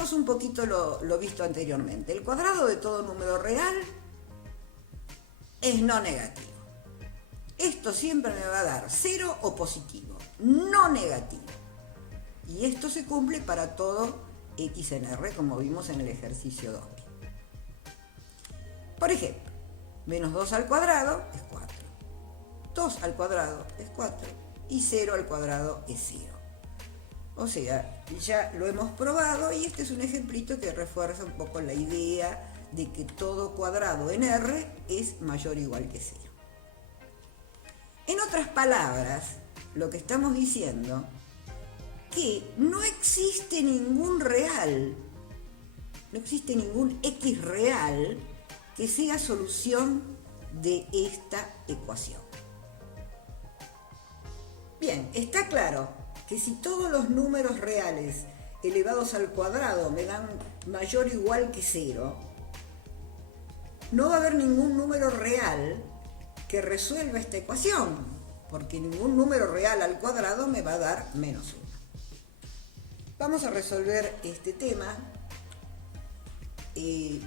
recordemos un poquito lo visto anteriormente. El cuadrado de todo número real es no negativo. Esto siempre me va a dar 0 o positivo, no negativo. Y esto se cumple para todo x en R, como vimos en el ejercicio 2. Por ejemplo, menos 2 al cuadrado es 4. 2 al cuadrado es 4. Y 0 al cuadrado es 0. O sea, ya lo hemos probado y este es un ejemplito que refuerza un poco la idea de que todo cuadrado en R es mayor o igual que 0. En otras palabras, lo que estamos diciendo que no existe ningún real, no existe ningún x real que sea solución de esta ecuación. Bien, está claro que si todos los números reales elevados al cuadrado me dan mayor o igual que 0, no va a haber ningún número real que resuelva esta ecuación, porque ningún número real al cuadrado me va a dar menos 1. Vamos a resolver este tema y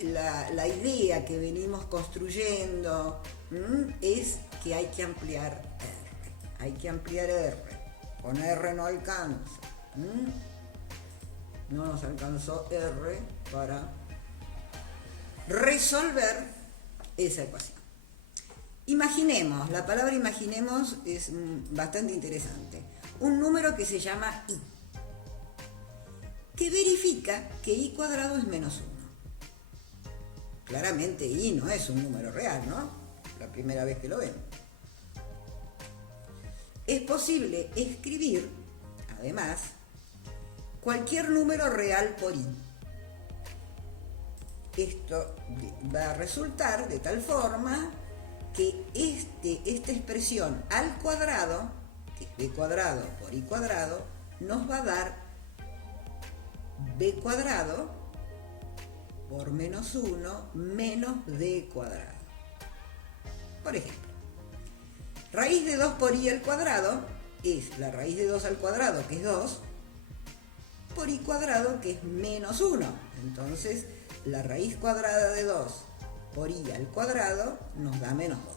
la idea que venimos construyendo es que hay que ampliar R. Hay que ampliar R. Con R no alcanza. No nos alcanzó R para resolver esa ecuación. Imaginemos, la palabra imaginemos es bastante interesante. Un número que se llama i, que verifica que i cuadrado es menos 1. Claramente i no es un número real, ¿no? La primera vez que lo vemos. Es posible escribir, además, cualquier número real por i. Esto va a resultar de tal forma que esta expresión al cuadrado, que es b cuadrado por i cuadrado, nos va a dar b cuadrado por menos 1 menos d cuadrado. Por ejemplo, raíz de 2 por i al cuadrado es la raíz de 2 al cuadrado, que es 2, por i cuadrado, que es menos 1. Entonces, la raíz cuadrada de 2 por i al cuadrado nos da menos 2.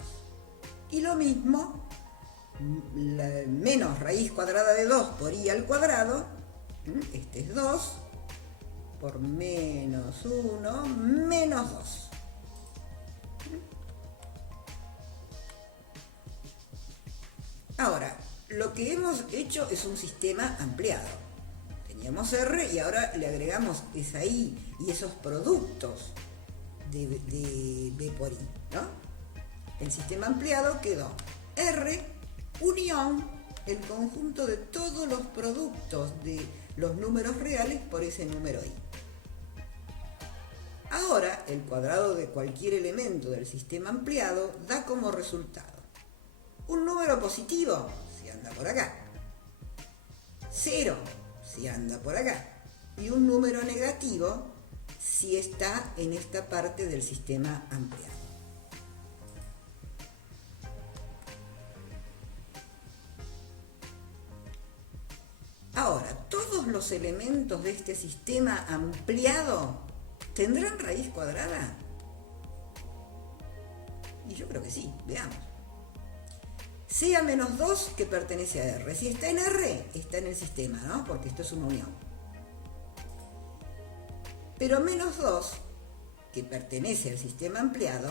Y lo mismo, menos raíz cuadrada de 2 por i al cuadrado, este es 2, por menos 1, menos 2. Ahora, lo que hemos hecho es un sistema ampliado. Teníamos R y ahora le agregamos esa I y esos productos de B por I, ¿no? El sistema ampliado quedó R unión el conjunto de todos los productos de los números reales por ese número I. Ahora, el cuadrado de cualquier elemento del sistema ampliado da como resultado un número positivo, si anda por acá, 0, si anda por acá, y un número negativo, si está en esta parte del sistema ampliado. Ahora, ¿todos los elementos de este sistema ampliado tendrán raíz cuadrada? Y yo creo que sí, veamos. Sea menos 2 que pertenece a R. Si está en R, está en el sistema, ¿no? Porque esto es una unión. Pero menos 2, que pertenece al sistema ampliado,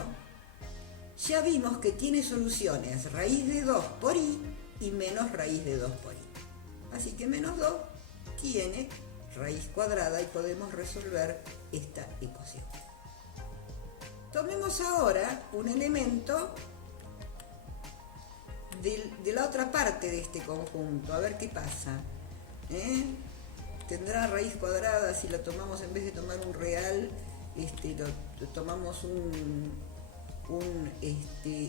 ya vimos que tiene soluciones raíz de 2 por i y menos raíz de 2 por i. Así que menos 2 tiene raíz cuadrada y podemos resolver esta ecuación. Tomemos ahora un elemento de la otra parte de este conjunto, a ver qué pasa. Tendrá raíz cuadrada si la tomamos, en vez de tomar un real, tomamos un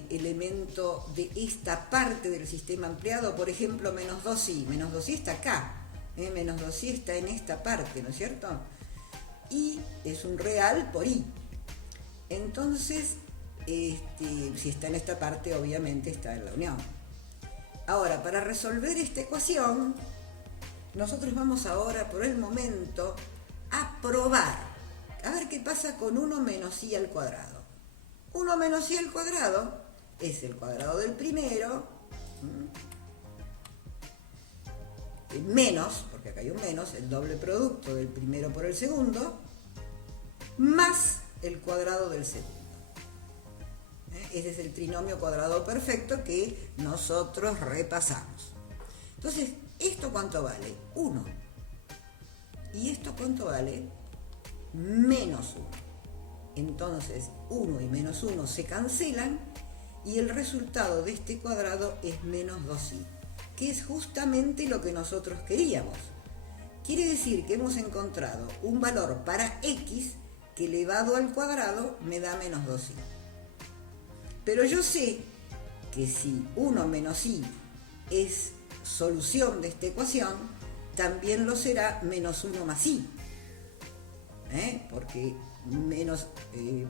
elemento de esta parte del sistema ampliado, por ejemplo, menos 2i. Menos 2i está acá, menos 2i está en esta parte, ¿no es cierto? Y es un real por i. Entonces, si está en esta parte, obviamente está en la unión. Ahora, para resolver esta ecuación, nosotros vamos ahora, por el momento, a probar. A ver qué pasa con 1 menos i al cuadrado. 1 menos i al cuadrado es el cuadrado del primero, menos, porque acá hay un menos, el doble producto del primero por el segundo, más el cuadrado del segundo. Ese es el trinomio cuadrado perfecto que nosotros repasamos. Entonces, ¿esto cuánto vale? 1. ¿Y esto cuánto vale? Menos 1. Entonces, 1 y menos 1 se cancelan y el resultado de este cuadrado es menos 2i, que es justamente lo que nosotros queríamos. Quiere decir que hemos encontrado un valor para x que elevado al cuadrado me da menos 2i. Pero yo sé que si 1 menos i es solución de esta ecuación, también lo será menos 1 más i. Porque menos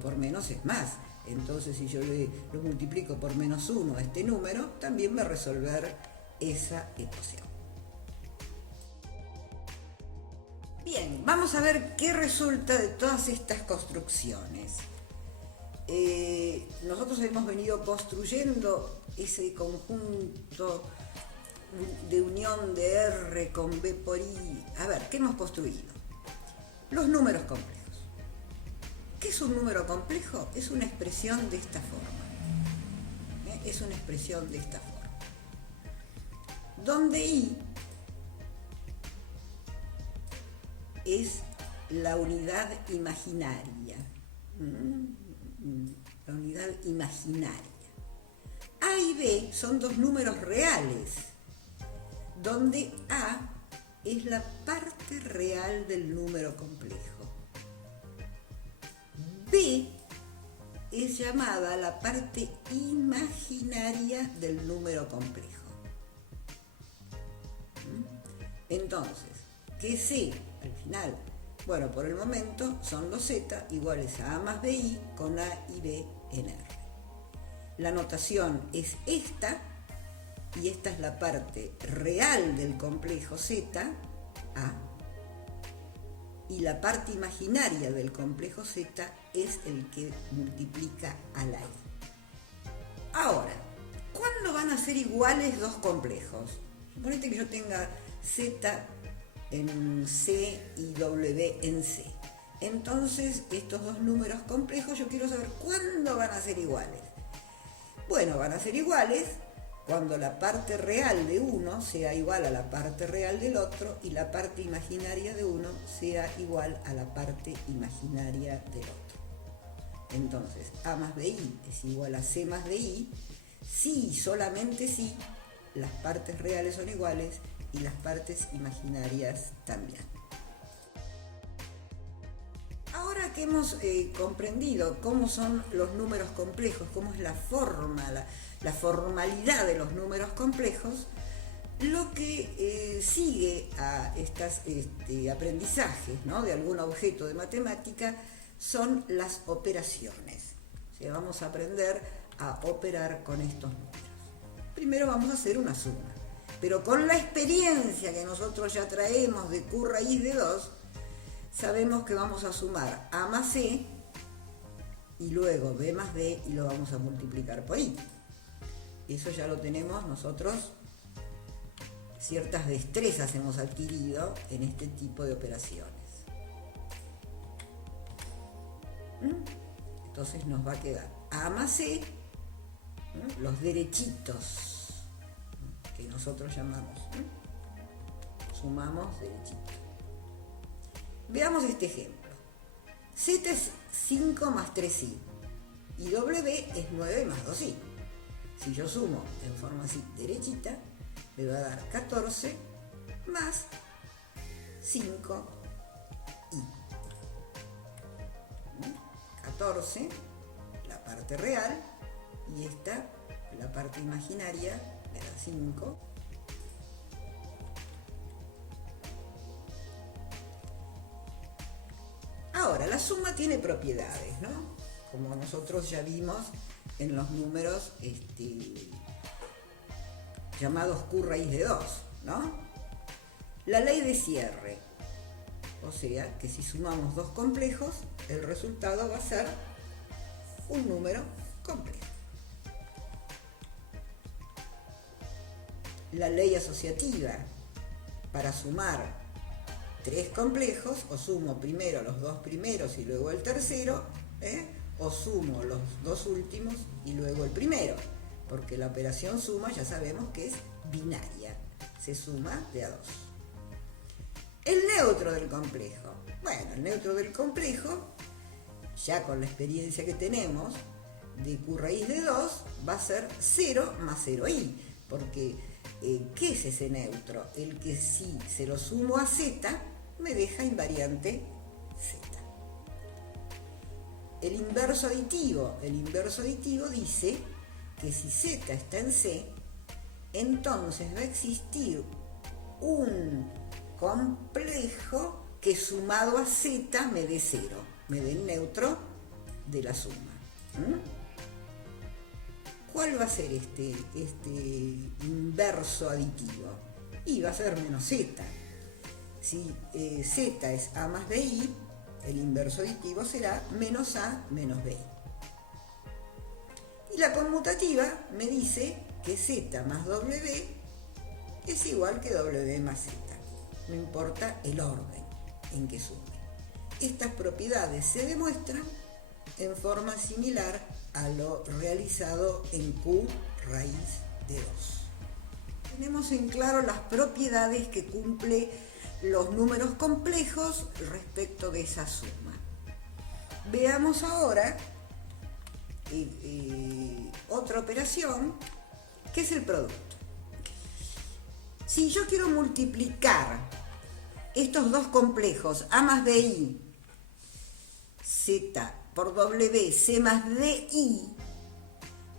por menos es más. Entonces, si yo lo multiplico por menos 1 a este número, también va a resolver esa ecuación. Bien, vamos a ver qué resulta de todas estas construcciones. Nosotros hemos venido construyendo ese conjunto de unión de R con B por I. A ver, ¿qué hemos construido? Los números complejos. ¿Qué es un número complejo? Es una expresión de esta forma. Es una expresión de esta forma. Donde I es la unidad imaginaria. La unidad imaginaria. A y B son dos números reales, donde A es la parte real del número complejo. B es llamada la parte imaginaria del número complejo. Entonces, ¿qué C al final? Bueno, por el momento son los Z iguales a más BI con A y B en R. La notación es esta, y esta es la parte real del complejo Z, A, y la parte imaginaria del complejo Z es el que multiplica a la I. Ahora, ¿cuándo van a ser iguales dos complejos? Suponete que yo tenga Z en C y W en C. Entonces, estos dos números complejos yo quiero saber cuándo van a ser iguales. Bueno, van a ser iguales cuando la parte real de uno sea igual a la parte real del otro y la parte imaginaria de uno sea igual a la parte imaginaria del otro. Entonces, A más BI es igual a C más DI si, solamente si, las partes reales son iguales y las partes imaginarias también. Ahora que hemos comprendido cómo son los números complejos, cómo es la forma, la formalidad de los números complejos, lo que sigue a estos aprendizajes, ¿no?, de algún objeto de matemática son las operaciones. O sea, vamos a aprender a operar con estos números. Primero vamos a hacer una suma, pero con la experiencia que nosotros ya traemos de Q raíz de 2, sabemos que vamos a sumar A más C y luego B más D y lo vamos a multiplicar por I. Eso ya lo tenemos nosotros, ciertas destrezas hemos adquirido en este tipo de operaciones. Entonces nos va a quedar A más C, los derechitos que nosotros llamamos, sumamos derechitos. Veamos este ejemplo. Z es 5 más 3i y W es 9 más 2i. Si yo sumo en forma así derechita, me va a dar 14 más 5i. 14, la parte real, y esta, la parte imaginaria, me da 5. Ahora, la suma tiene propiedades, ¿no? Como nosotros ya vimos en los números llamados Q raíz de 2, ¿no? La ley de cierre. O sea, que si sumamos dos complejos, el resultado va a ser un número complejo. La ley asociativa. Para sumar tres complejos, o sumo primero los dos primeros y luego el tercero, o sumo los dos últimos y luego el primero, porque la operación suma ya sabemos que es binaria, se suma de a dos. El neutro del complejo. Bueno, el neutro del complejo, ya con la experiencia que tenemos de Q raíz de 2, va a ser 0 más 0i, porque ¿qué es ese neutro? El que si se lo sumo a z, me deja invariante z. El inverso aditivo. El inverso aditivo dice que si z está en C, entonces va a existir un complejo que sumado a z me dé 0, me dé el neutro de la suma. ¿Cuál va a ser este inverso aditivo? Y va a ser menos z. Si z es a más bi, el inverso aditivo será menos a menos bi. Y la conmutativa me dice que z más w es igual que w más z. No importa el orden en que sume. Estas propiedades se demuestran en forma similar a lo realizado en Q raíz de 2. Tenemos en claro las propiedades que cumple los números complejos respecto de esa suma. Veamos ahora otra operación, que es el producto. Si yo quiero multiplicar estos dos complejos, a más bi, z por w, c más di,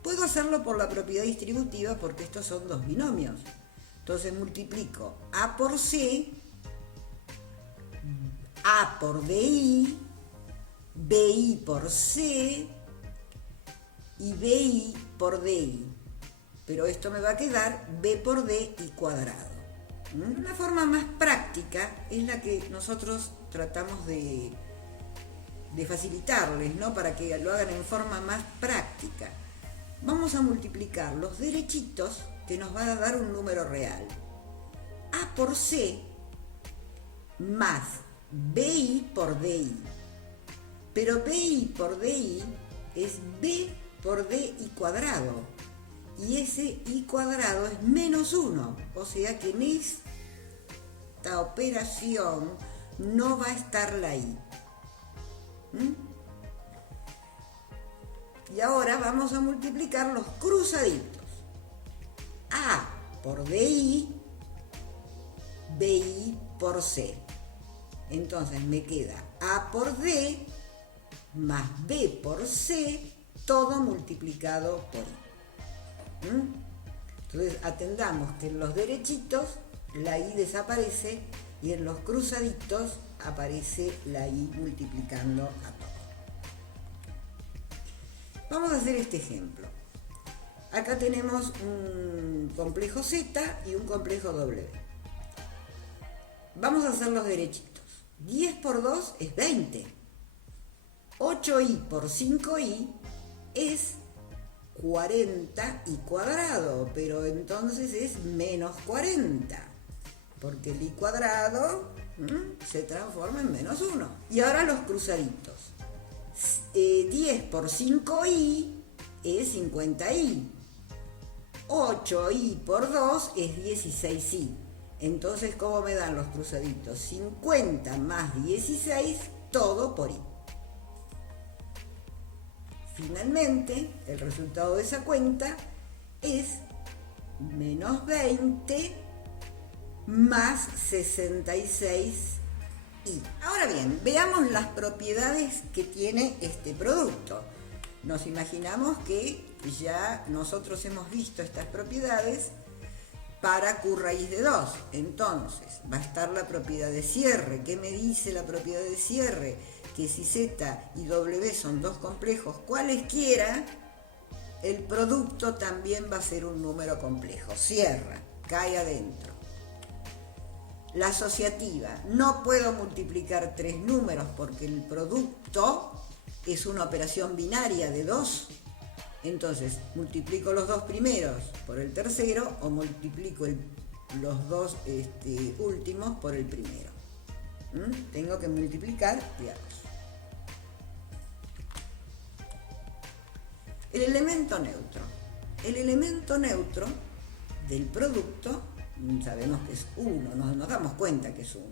puedo hacerlo por la propiedad distributiva porque estos son dos binomios. Entonces multiplico a por c, a por bi, bi por c y bi por di. Pero esto me va a quedar b por d y cuadrado. Una forma más práctica es la que nosotros tratamos de facilitarles, ¿no? Para que lo hagan en forma más práctica. Vamos a multiplicar los derechitos que nos va a dar un número real. A por c más bi por di. Pero bi por di es b por d y cuadrado. Y ese y cuadrado es menos 1. O sea que en esta operación no va a estar la i. Y ahora vamos a multiplicar los cruzaditos. A por di, bi por c. Entonces me queda a por d más b por c, todo multiplicado por i. Entonces atendamos que en los derechitos la i desaparece y en los cruzaditos aparece la i multiplicando a todo. Vamos a hacer este ejemplo. Acá tenemos un complejo z y un complejo w. Vamos a hacer los derechitos. 10 por 2 es 20. 8i por 5i es 40 y cuadrado, pero entonces es menos 40, porque el i cuadrado se transforma en menos 1. Y ahora los cruzaditos. 10 por 5i es 50i. 8i por 2 es 16i. Entonces, ¿cómo me dan los cruzaditos? 50 más 16, todo por i. Finalmente, el resultado de esa cuenta es menos 20 más 66i. Ahora bien, veamos las propiedades que tiene este producto. Nos imaginamos que ya nosotros hemos visto estas propiedades para Q raíz de 2. Entonces, va a estar la propiedad de cierre. ¿Qué me dice la propiedad de cierre? Que si z y w son dos complejos cualesquiera, el producto también va a ser un número complejo. Cierra, cae adentro. La asociativa, no puedo multiplicar tres números porque el producto es una operación binaria de 2. Entonces, multiplico los dos primeros por el tercero o multiplico los dos últimos por el primero. Tengo que multiplicar de a 2. El elemento neutro. El elemento neutro del producto, sabemos que es 1, nos damos cuenta que es 1.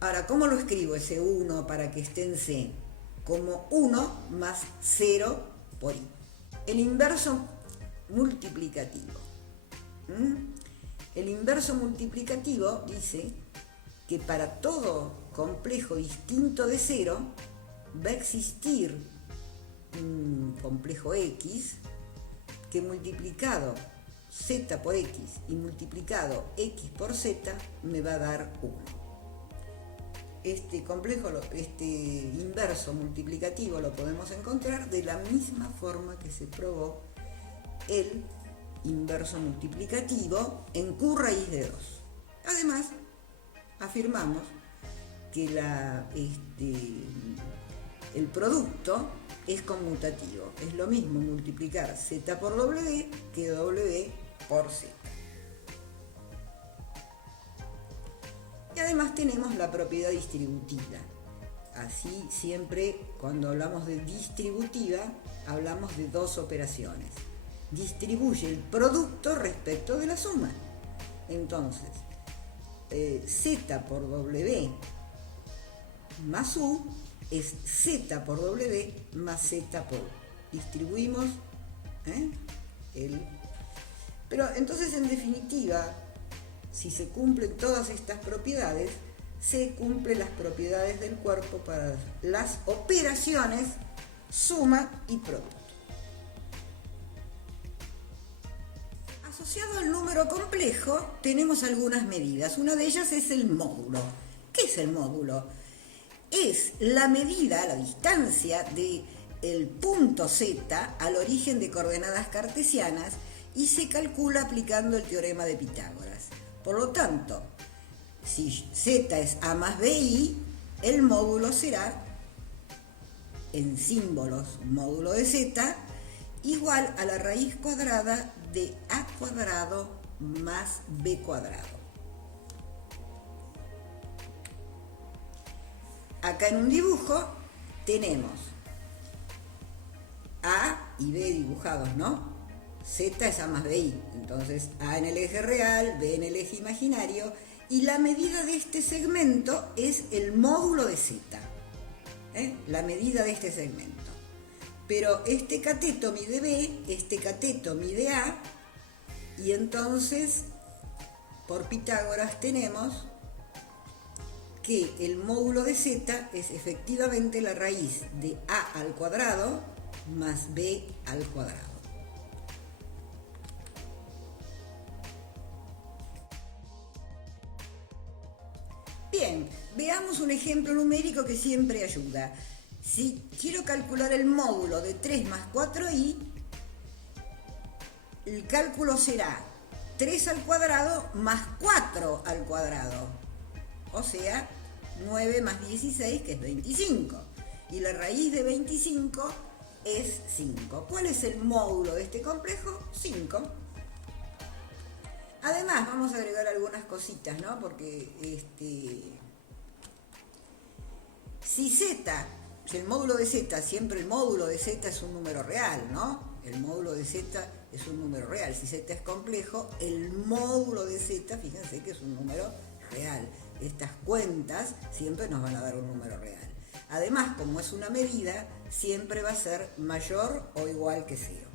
Ahora, ¿cómo lo escribo ese 1 para que esté en C? Como 1 más 0 por I. El inverso multiplicativo. El inverso multiplicativo dice que para todo complejo distinto de 0 va a existir un complejo X que multiplicado Z por X y multiplicado X por Z me va a dar 1. Este inverso multiplicativo lo podemos encontrar de la misma forma que se probó el inverso multiplicativo en Q raíz de 2. Además, afirmamos que el producto es conmutativo. Es lo mismo multiplicar Z por W que W por Z. Y además tenemos la propiedad distributiva. Así siempre cuando hablamos de distributiva hablamos de dos operaciones. Distribuye el producto respecto de la suma. Entonces, Z por W más U es Z por W más Z por U. Distribuimos Pero entonces, en definitiva, si se cumplen todas estas propiedades, se cumplen las propiedades del cuerpo para las operaciones suma y producto. Asociado al número complejo tenemos algunas medidas. Una de ellas es el módulo. ¿Qué es el módulo? Es la medida, la distancia del punto Z al origen de coordenadas cartesianas y se calcula aplicando el teorema de Pitágoras. Por lo tanto, si Z es A más BI, el módulo será, en símbolos, módulo de Z, igual a la raíz cuadrada de A cuadrado más B cuadrado. Acá en un dibujo tenemos A y B dibujados, ¿no? Z es A más BI, entonces A en el eje real, B en el eje imaginario, y la medida de este segmento es el módulo de Z, la medida de este segmento. Pero este cateto mide B, este cateto mide A, y entonces por Pitágoras tenemos que el módulo de Z es efectivamente la raíz de A al cuadrado más B al cuadrado. Bien, veamos un ejemplo numérico que siempre ayuda. Si quiero calcular el módulo de 3 más 4i, el cálculo será 3 al cuadrado más 4 al cuadrado. O sea, 9 más 16, que es 25. Y la raíz de 25 es 5. ¿Cuál es el módulo de este complejo? 5. Además, vamos a agregar algunas cositas, ¿no? Porque si el módulo de Z, siempre el módulo de Z es un número real, ¿no? El módulo de Z es un número real. Si Z es complejo, el módulo de Z, fíjense que es un número real. Estas cuentas siempre nos van a dar un número real. Además, como es una medida, siempre va a ser mayor o igual que 0.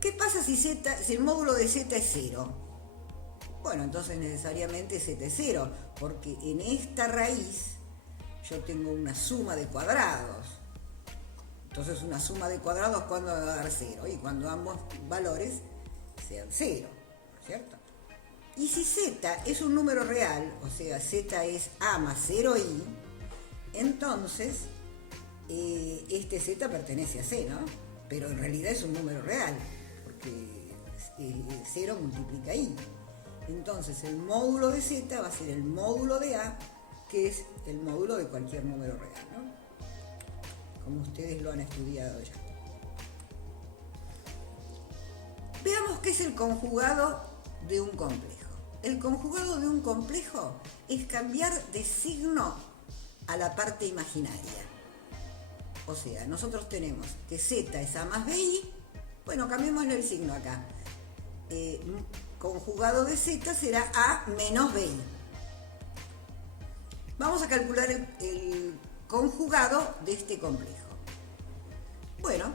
¿Qué pasa si el módulo de Z es 0? Bueno, entonces necesariamente Z es 0, porque en esta raíz yo tengo una suma de cuadrados. Entonces una suma de cuadrados, ¿cuándo me va a dar 0? Y cuando ambos valores sean 0, ¿cierto? Y si Z es un número real, o sea, Z es A más 0i, entonces este Z pertenece a C, ¿no? Pero en realidad es un número real, porque 0 multiplica i. Entonces el módulo de z va a ser el módulo de a, que es el módulo de cualquier número real, ¿no? Como ustedes lo han estudiado ya. Veamos qué es el conjugado de un complejo. El conjugado de un complejo es cambiar de signo a la parte imaginaria. O sea, nosotros tenemos que z es a más bi, bueno, cambiémosle el signo acá. Conjugado de z será a menos bi. Vamos a calcular el conjugado de este complejo. Bueno,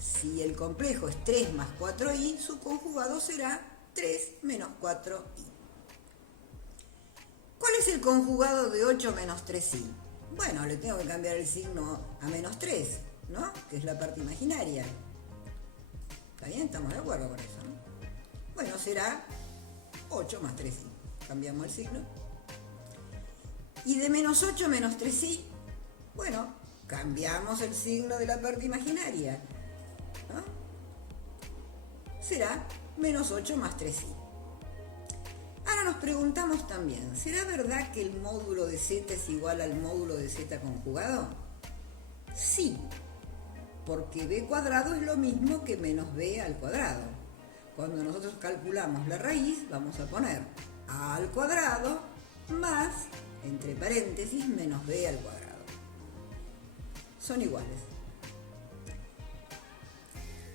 si el complejo es 3 más 4i, su conjugado será 3 menos 4i. ¿Cuál es el conjugado de 8 menos 3i? Bueno, le tengo que cambiar el signo a menos 3, ¿no? Que es la parte imaginaria. ¿Está bien? ¿Estamos de acuerdo con eso, no? Bueno, será 8 más 3i. Cambiamos el signo. Y de menos 8 menos 3i, bueno, cambiamos el signo de la parte imaginaria, ¿no? Será menos 8 más 3i. Ahora nos preguntamos también, ¿será verdad que el módulo de z es igual al módulo de z conjugado? Sí, porque b cuadrado es lo mismo que menos b al cuadrado. Cuando nosotros calculamos la raíz, vamos a poner a al cuadrado más, entre paréntesis, menos b al cuadrado. Son iguales.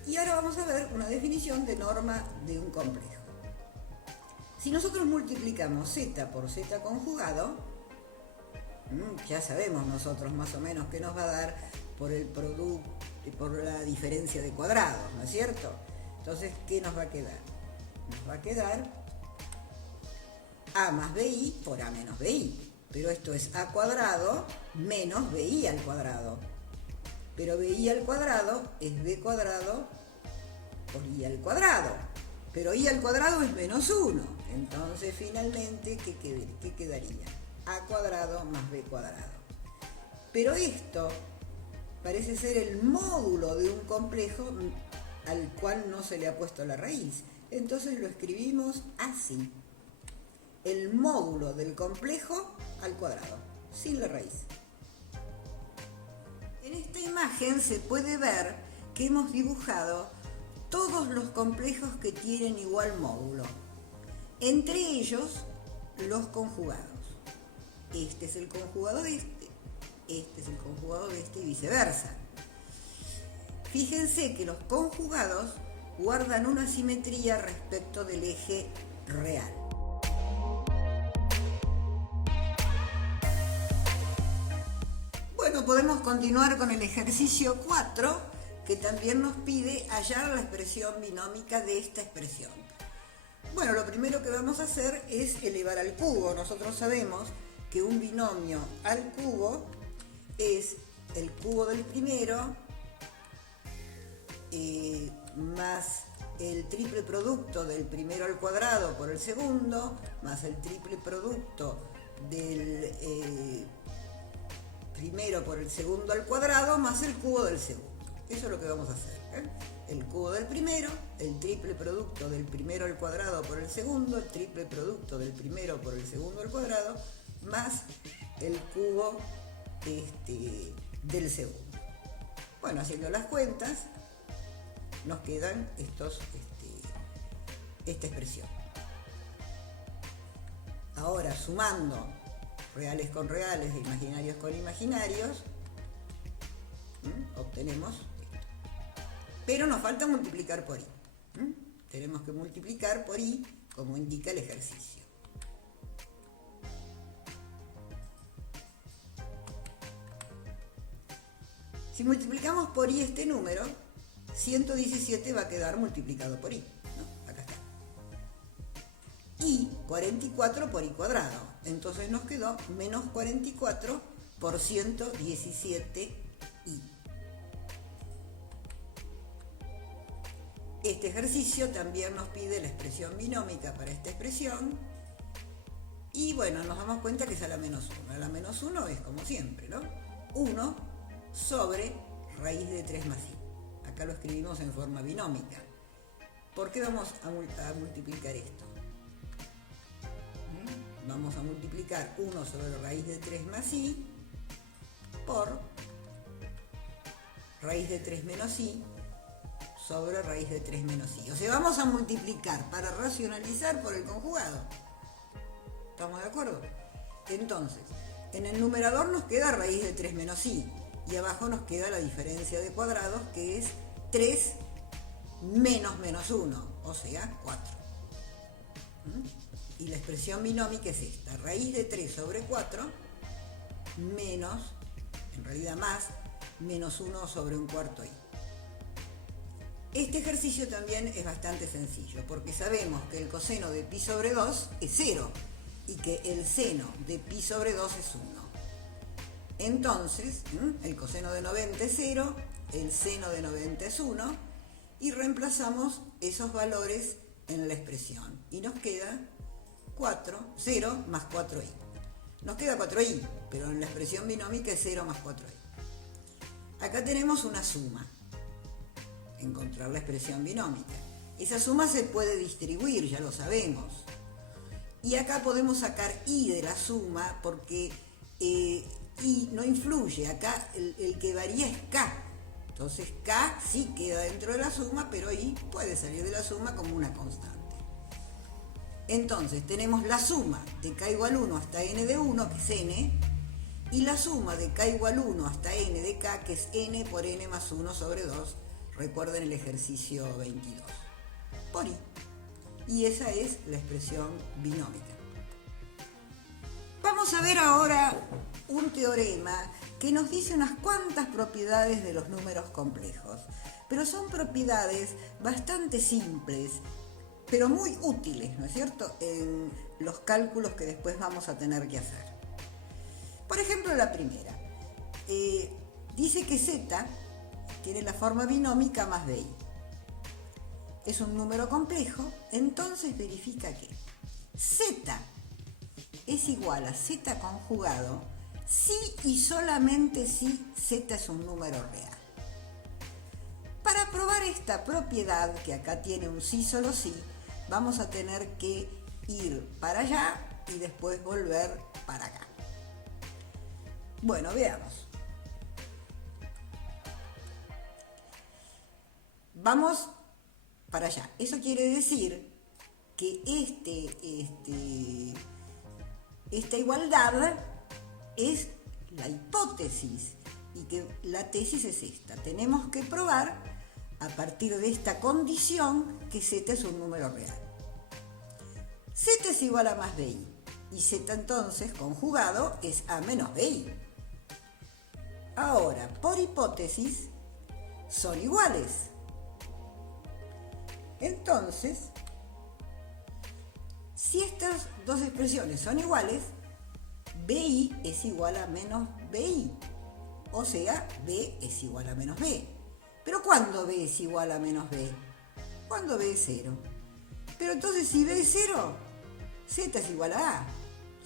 Y ahora vamos a ver una definición de norma de un complejo. Si nosotros multiplicamos z por z conjugado, ya sabemos nosotros más o menos qué nos va a dar por el producto y por la diferencia de cuadrados, ¿no es cierto? Entonces, ¿qué nos va a quedar? Nos va a quedar a más bi por a menos bi. Pero esto es a cuadrado menos bi al cuadrado. Pero bi al cuadrado es b cuadrado por i al cuadrado. Pero i al cuadrado es menos 1. Entonces, finalmente, ¿qué quedaría? A cuadrado más b cuadrado. Pero esto parece ser el módulo de un complejo al cual no se le ha puesto la raíz. Entonces lo escribimos así. El módulo del complejo al cuadrado, sin la raíz. En esta imagen se puede ver que hemos dibujado todos los complejos que tienen igual módulo. Entre ellos, los conjugados. Este es el conjugado de este es el conjugado de este y viceversa. Fíjense que los conjugados guardan una simetría respecto del eje real. Bueno, podemos continuar con el ejercicio 4, que también nos pide hallar la expresión binómica de esta expresión. Bueno, lo primero que vamos a hacer es elevar al cubo. Nosotros sabemos que un binomio al cubo es el cubo del primero más el triple producto del primero al cuadrado por el segundo, más el triple producto del primero por el segundo al cuadrado, más el cubo del segundo. Eso es lo que vamos a hacer, ¿eh? El cubo del primero, el triple producto del primero al cuadrado por el segundo, el triple producto del primero por el segundo al cuadrado, más el cubo del segundo. Bueno, haciendo las cuentas, nos quedan esta expresión. Ahora, sumando reales con reales e imaginarios con imaginarios, obtenemos esto. Pero nos falta multiplicar por i. Tenemos que multiplicar por i, como indica el ejercicio. Si multiplicamos por i este número, 117 va a quedar multiplicado por i, ¿no? Acá está. Y 44 por i cuadrado. Entonces nos quedó menos 44 por 117i. Este ejercicio también nos pide la expresión binómica para esta expresión. Y bueno, nos damos cuenta que es a la menos 1. A la menos 1 es como siempre, ¿no? 1 sobre raíz de 3 más i. Acá lo escribimos en forma binómica. ¿Por qué vamos a multiplicar esto? vamos a multiplicar 1 sobre raíz de 3 más i por raíz de 3 menos i sobre raíz de 3 menos i. O sea, vamos a multiplicar para racionalizar por el conjugado. ¿Estamos de acuerdo? Entonces, en el numerador nos queda raíz de 3 menos i y abajo nos queda la diferencia de cuadrados, que es 3 menos menos 1, o sea, 4. Y la expresión binómica es esta: raíz de 3 sobre 4 menos, en realidad más, menos 1 sobre un cuarto i. Este ejercicio también es bastante sencillo, porque sabemos que el coseno de pi sobre 2 es 0 y que el seno de pi sobre 2 es 1. Entonces, el coseno de 90 es 0, el seno de 90 es 1, y reemplazamos esos valores en la expresión. Y nos queda 0 más 4i. Nos queda 4i, pero en la expresión binómica es 0 más 4i. Acá tenemos una suma. Encontrar la expresión binómica. Esa suma se puede distribuir, ya lo sabemos. Y acá podemos sacar i de la suma porque i no influye. Acá el que varía es k. Entonces k sí queda dentro de la suma, pero i puede salir de la suma como una constante. Entonces tenemos la suma de k igual 1 hasta n de 1, que es n, y la suma de k igual 1 hasta n de k, que es n por n más 1 sobre 2. Recuerden el ejercicio 22. Por i. Y esa es la expresión binómica. Vamos a ver ahora un teorema que nos dice unas cuantas propiedades de los números complejos. Pero son propiedades bastante simples, pero muy útiles, ¿no es cierto?, en los cálculos que después vamos a tener que hacer. Por ejemplo, la primera. Dice que z tiene la forma binómica más bi. Es un número complejo, entonces verifica que z es igual a z conjugado si y solamente si z es un número real. Para probar esta propiedad, que acá tiene un sí solo sí, vamos a tener que ir para allá y después volver para acá. Bueno, veamos. Vamos para allá. Eso quiere decir que esta igualdad es la hipótesis y que la tesis es esta. Tenemos que probar a partir de esta condición que z es un número real. Z es igual a más bi y z entonces conjugado es a menos bi. Ahora, por hipótesis, son iguales. Entonces, si estas dos expresiones son iguales, bi es igual a menos bi. O sea, b es igual a menos b. ¿Pero cuándo b es igual a menos b? Cuando b es 0. Pero entonces, si b es 0, z es igual a a.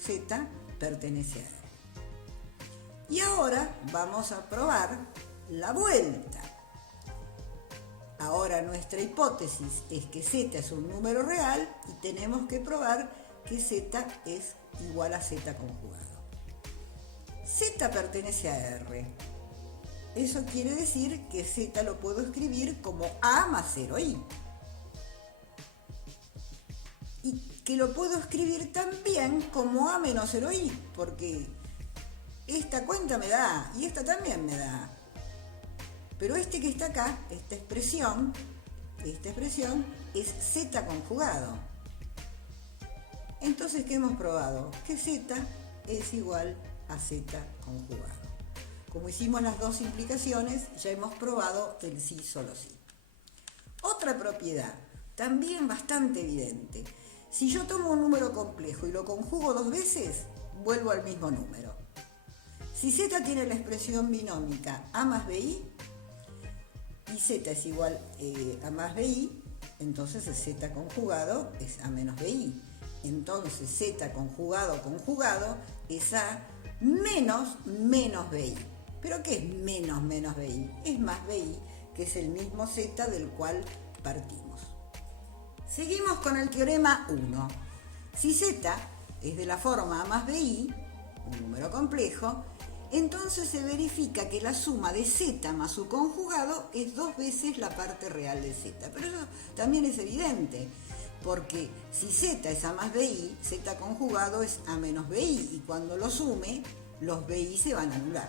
Z pertenece a a. Y ahora vamos a probar la vuelta. Ahora nuestra hipótesis es que z es un número real y tenemos que probar que z es igual a z conjugado. Z pertenece a R. Eso quiere decir que z lo puedo escribir como a más 0i. Y que lo puedo escribir también como a menos 0i, porque esta cuenta me da a y esta también me da a. Pero que está acá, esta expresión es z conjugado. Entonces, ¿qué hemos probado? Que z es igual a z conjugado. Como hicimos las dos implicaciones, ya hemos probado el sí solo sí. Otra propiedad, también bastante evidente. Si yo tomo un número complejo y lo conjugo dos veces, vuelvo al mismo número. Si z tiene la expresión binómica a más bi, y z es igual a más bi, entonces el z conjugado es a menos bi. Entonces z conjugado es a menos bi. ¿Pero qué es menos bi? Es más bi, que es el mismo z del cual partimos. Seguimos con el teorema 1. Si z es de la forma A más BI, un número complejo, entonces se verifica que la suma de Z más su conjugado es 2 veces la parte real de Z. Pero eso también es evidente, porque si Z es A más BI, Z conjugado es A menos BI, y cuando lo sume, los BI se van a anular.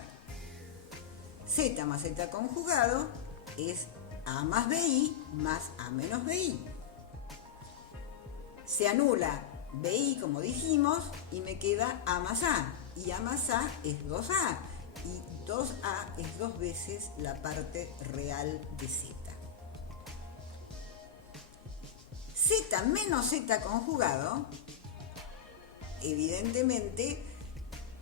Z más Z conjugado es A más BI más A menos BI. Se anula BI, como dijimos, y me queda A más A. Y A más A es 2A. Y 2A es 2 veces la parte real de Z. Z menos Z conjugado, evidentemente,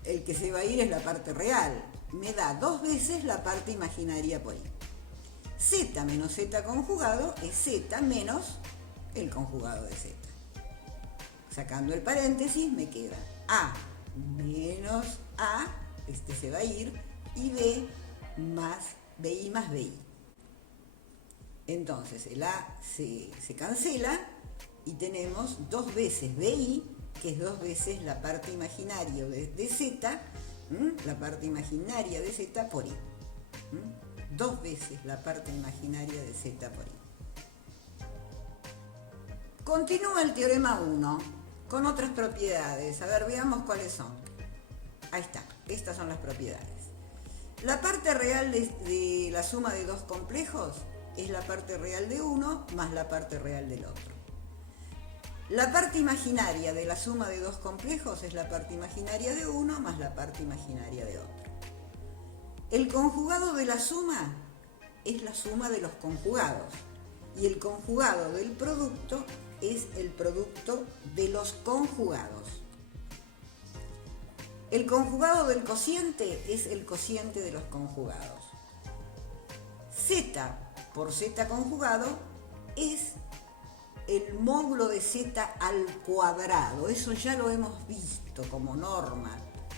el que se va a ir es la parte real. Me da 2 veces la parte imaginaria por I. Z menos Z conjugado es Z menos el conjugado de Z. Sacando el paréntesis me queda A menos A, este se va a ir, y B más BI más BI. Entonces el A se cancela y tenemos 2 veces BI, que es 2 veces la parte imaginaria de Z, la parte imaginaria de Z por I. 2 veces la parte imaginaria de Z por I. Continúa el teorema 1 con otras propiedades. A ver, veamos cuáles son. Ahí está, estas son las propiedades. La parte real de la suma de dos complejos es la parte real de uno más la parte real del otro. La parte imaginaria de la suma de dos complejos es la parte imaginaria de uno más la parte imaginaria de otro. El conjugado de la suma es la suma de los conjugados y el conjugado del producto es el producto de los conjugados. El conjugado del cociente es el cociente de los conjugados. Z por Z conjugado es el módulo de Z al cuadrado. Eso ya lo hemos visto como norma.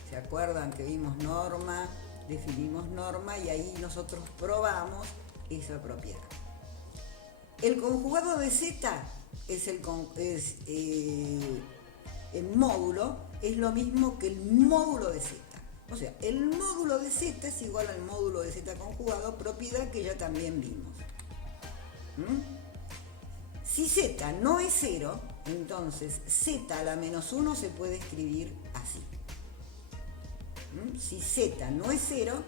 ¿Se acuerdan que vimos norma? Definimos norma y ahí nosotros probamos esa propiedad. El conjugado de Z es el módulo, es lo mismo que el módulo de Z. O sea, el módulo de Z es igual al módulo de Z conjugado, propiedad que ya también vimos. Si Z no es 0, entonces Z a la menos 1 se puede escribir así. Si Z no es 0,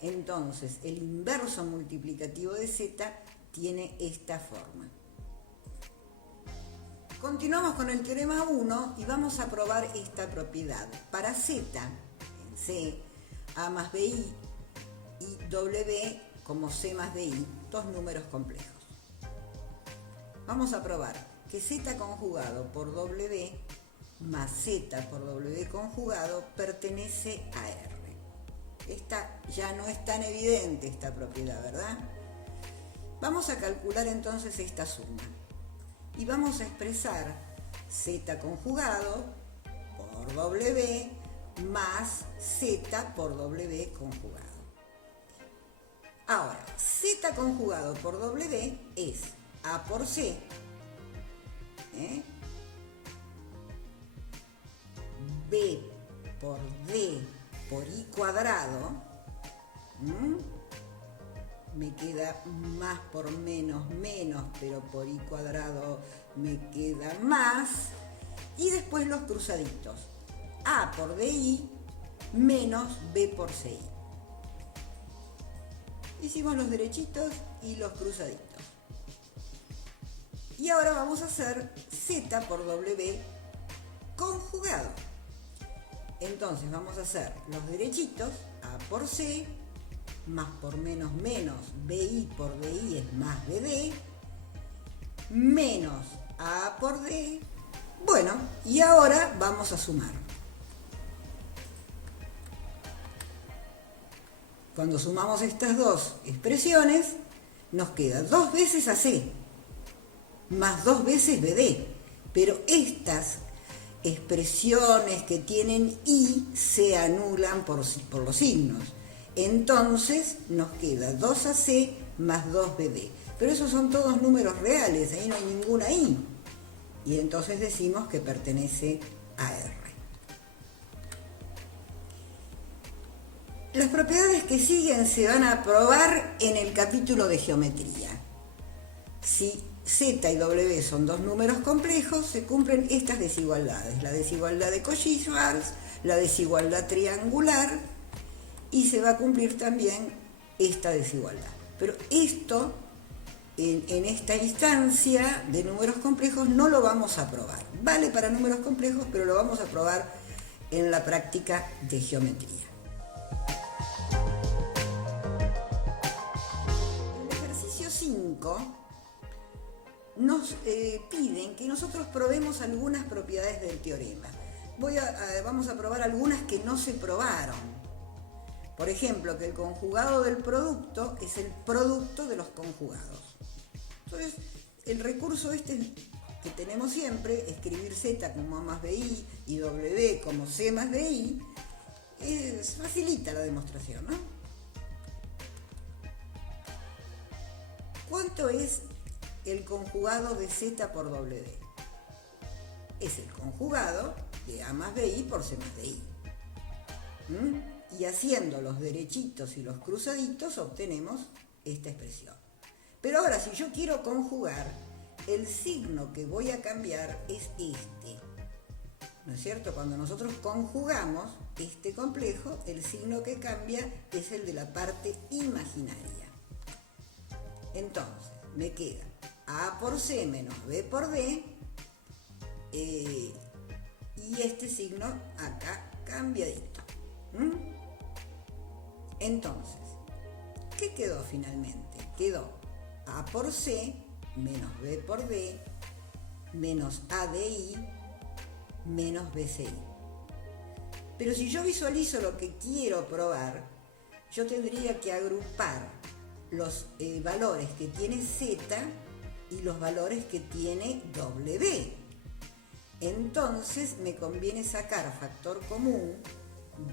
entonces el inverso multiplicativo de Z tiene esta forma. Continuamos con el teorema 1 y vamos a probar esta propiedad. Para Z, en C, A más BI y W como C más DI, dos números complejos. Vamos a probar que Z conjugado por W más Z por W conjugado pertenece a R. Esta ya no es tan evidente, esta propiedad, ¿verdad? Vamos a calcular entonces esta suma. Y vamos a expresar Z conjugado por W más Z por W conjugado. Ahora, Z conjugado por W es A por C, B por D por I cuadrado, me queda más por menos, pero por I cuadrado me queda más. Y después los cruzaditos. A por DI menos B por CI. Hicimos los derechitos y los cruzaditos. Y ahora vamos a hacer Z por W conjugado. Entonces vamos a hacer los derechitos, A por C, más por menos, BI por DI es más BD, menos A por D. Bueno, y ahora vamos a sumar. Cuando sumamos estas dos expresiones, nos queda 2 veces AC, más 2 veces BD. Pero estas expresiones que tienen I se anulan por los signos. Entonces nos queda 2AC más 2BD. Pero esos son todos números reales, ahí no hay ninguna I. Y entonces decimos que pertenece a R. Las propiedades que siguen se van a probar en el capítulo de geometría. Si Z y W son dos números complejos, se cumplen estas desigualdades. La desigualdad de Cauchy-Schwarz, la desigualdad triangular, y se va a cumplir también esta desigualdad. Pero esto, en esta instancia de números complejos, no lo vamos a probar. Vale para números complejos, pero lo vamos a probar en la práctica de geometría. En el ejercicio 5 nos piden que nosotros probemos algunas propiedades del teorema. Vamos a probar algunas que no se probaron. Por ejemplo, que el conjugado del producto es el producto de los conjugados. Entonces, el recurso que tenemos siempre, escribir Z como A más BI y W como C más DI, facilita la demostración, ¿no? ¿Cuánto es el conjugado de Z por W? Es el conjugado de A más BI por C más DI. Y haciendo los derechitos y los cruzaditos obtenemos esta expresión. Pero ahora, si yo quiero conjugar, el signo que voy a cambiar es este. ¿No es cierto? Cuando nosotros conjugamos este complejo, el signo que cambia es el de la parte imaginaria. Entonces, me queda A por C menos B por D, y este signo acá cambiadito. Entonces, ¿qué quedó finalmente? Quedó A por C menos B por D menos ADI menos BCI. Pero si yo visualizo lo que quiero probar, yo tendría que agrupar los valores que tiene Z y los valores que tiene W. Entonces me conviene sacar factor común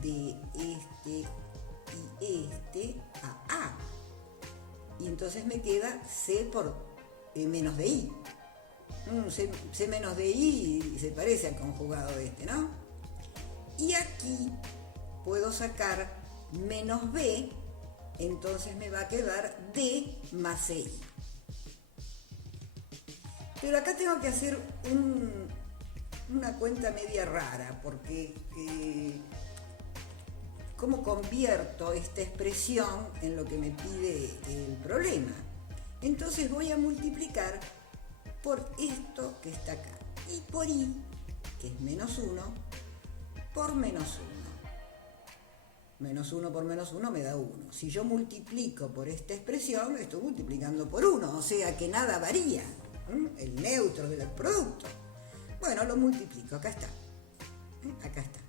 de este y este a A. Y entonces me queda C por menos de I. C menos de I se parece al conjugado de este, ¿no? Y aquí puedo sacar menos B, entonces me va a quedar D más CI. Pero acá tengo que hacer una cuenta media rara, porque ¿cómo convierto esta expresión en lo que me pide el problema? Entonces voy a multiplicar por esto que está acá, y por I, que es menos 1, por menos 1. Menos 1 por menos 1 me da 1. Si yo multiplico por esta expresión, estoy multiplicando por 1, o sea que nada varía. El neutro del producto. Bueno, lo multiplico, acá está. Acá está.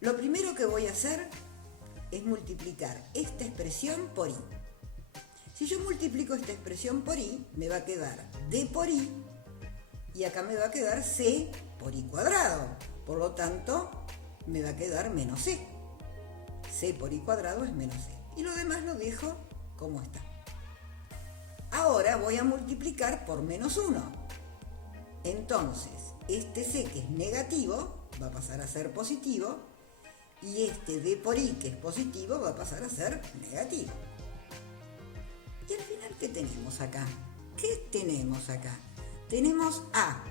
Lo primero que voy a hacer es multiplicar esta expresión por I. Si yo multiplico esta expresión por I, me va a quedar D por I, y acá me va a quedar C por I cuadrado. Por lo tanto, me va a quedar menos C. C por I cuadrado es menos C. Y lo demás lo dejo como está. Ahora voy a multiplicar por menos 1. Entonces, este C, que es negativo, va a pasar a ser positivo, y este D por I, que es positivo, va a pasar a ser negativo. Y al final, ¿qué tenemos acá? ¿Qué tenemos acá? Tenemos A,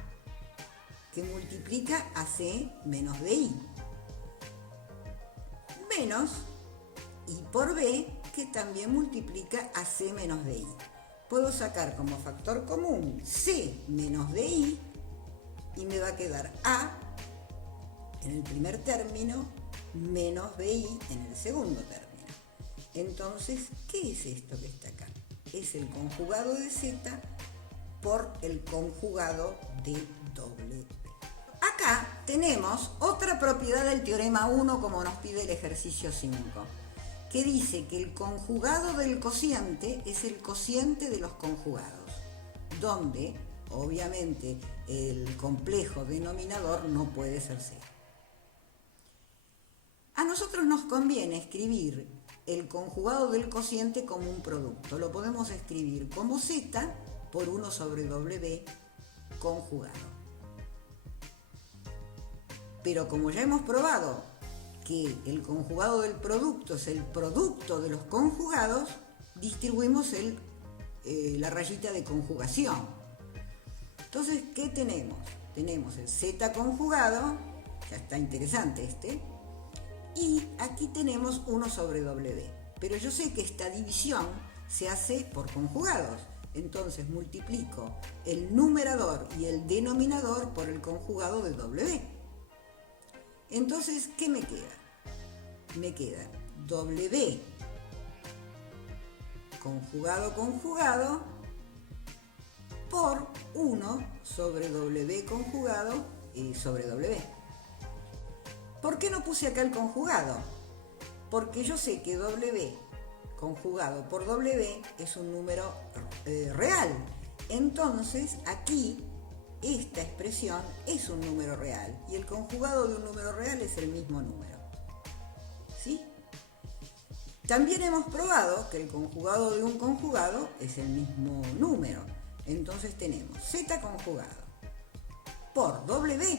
que multiplica a C menos DI, menos I por B, que también multiplica a C menos DI. Puedo sacar como factor común C menos DI, y me va a quedar A en el primer término menos BI en el segundo término. Entonces, ¿qué es esto que está acá? Es el conjugado de Z por el conjugado de W. Acá tenemos otra propiedad del teorema 1, como nos pide el ejercicio 5, que dice que el conjugado del cociente es el cociente de los conjugados, donde obviamente el complejo denominador no puede ser C. A nosotros nos conviene escribir el conjugado del cociente como un producto. Lo podemos escribir como Z por 1 sobre W conjugado. Pero como ya hemos probado que el conjugado del producto es el producto de los conjugados, distribuimos la rayita de conjugación. Entonces, ¿qué tenemos? Tenemos el z conjugado, ya está interesante y aquí tenemos 1 sobre w. Pero yo sé que esta división se hace por conjugados. Entonces multiplico el numerador y el denominador por el conjugado de w. Entonces, ¿qué me queda? Me queda w conjugado por 1 sobre w conjugado sobre w. ¿Por qué no puse acá el conjugado? Porque yo sé que w conjugado por w es un número real. Entonces, aquí, esta expresión es un número real. Y el conjugado de un número real es el mismo número. ¿Sí? También hemos probado que el conjugado de un conjugado es el mismo número. Entonces tenemos z conjugado por w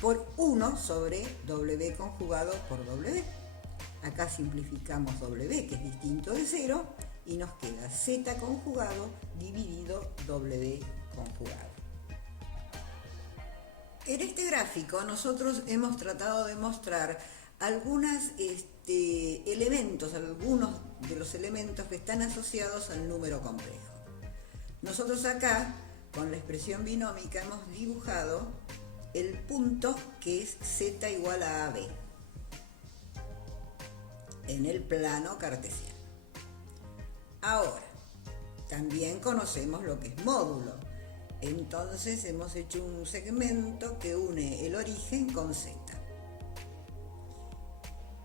por 1 sobre w conjugado por w. Acá simplificamos w, que es distinto de 0, y nos queda z conjugado dividido w conjugado. En este gráfico nosotros hemos tratado de mostrar algunos elementos, algunos de los elementos que están asociados al número complejo. Nosotros acá, con la expresión binómica, hemos dibujado el punto que es z igual a AB en el plano cartesiano. Ahora, también conocemos lo que es módulo. Entonces hemos hecho un segmento que une el origen con z.